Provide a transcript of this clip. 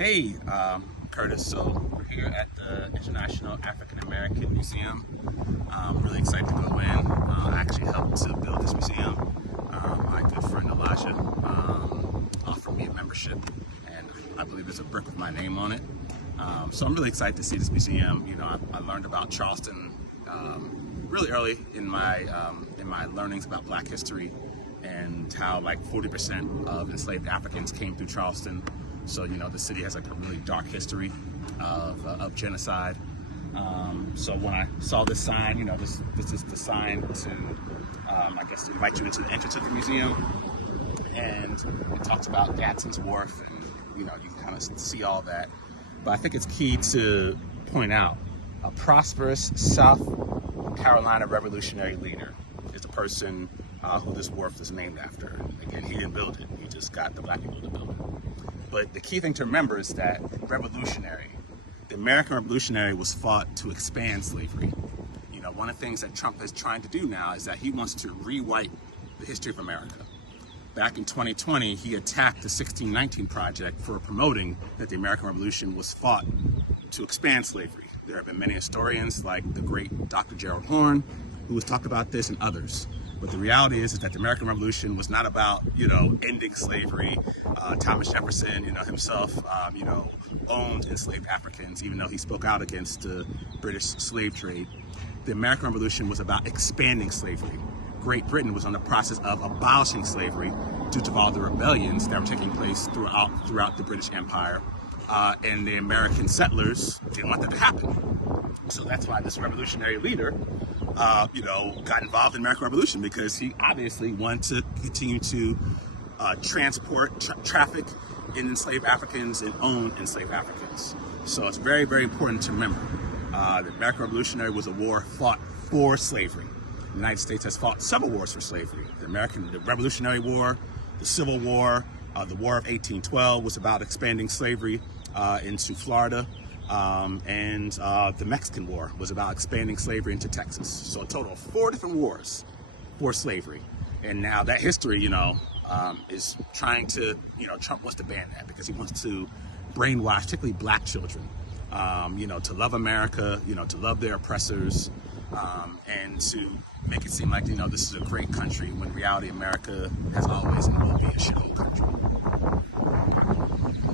Hey, Curtis. So we're here at the International African American Museum. I'm really excited to go in. I actually helped to build this museum. My good friend Elijah offered me a membership, and I believe there's a brick with my name on it. So I'm really excited to see this museum. I learned about Charleston really early in my learnings about Black history, and how like 40% of enslaved Africans came through Charleston. So the city has like a really dark history of genocide. So when I saw this sign, this is the sign to I guess to invite you into the entrance of the museum, and it talks about Gadsden's Wharf, and you can kind of see all that. But I think it's key to point out a prosperous South Carolina revolutionary leader is the person who this wharf is named after. Again, he didn't build it; he just got the Black people to build it. But the key thing to remember is that the American Revolutionary was fought to expand slavery. One of the things that Trump is trying to do now is that he wants to rewrite the history of America. Back in 2020, he attacked the 1619 Project for promoting that the American Revolution was fought to expand slavery. There have been many historians like the great Dr. Gerald Horne who has talked about this, and others. But the reality is that the American Revolution was not about, ending slavery. Thomas Jefferson, himself, owned enslaved Africans, even though he spoke out against the British slave trade. The American Revolution was about expanding slavery. Great Britain was on the process of abolishing slavery due to all the rebellions that were taking place throughout the British Empire. And the American settlers didn't want that to happen. So that's why this revolutionary leader got involved in the American Revolution, because he obviously wanted to continue to traffic in enslaved Africans and own enslaved Africans. So it's very, very important to remember the American Revolutionary was a war fought for slavery. The United States has fought several wars for slavery. The Revolutionary War, the Civil War, the War of 1812 was about expanding slavery into Florida. And the Mexican War was about expanding slavery into Texas. So a total of 4 different wars for slavery. And now that history, is trying to, Trump wants to ban that because he wants to brainwash, particularly Black children, to love America, to love their oppressors, and to make it seem like, this is a great country, when in reality America has always and will be a shithole country.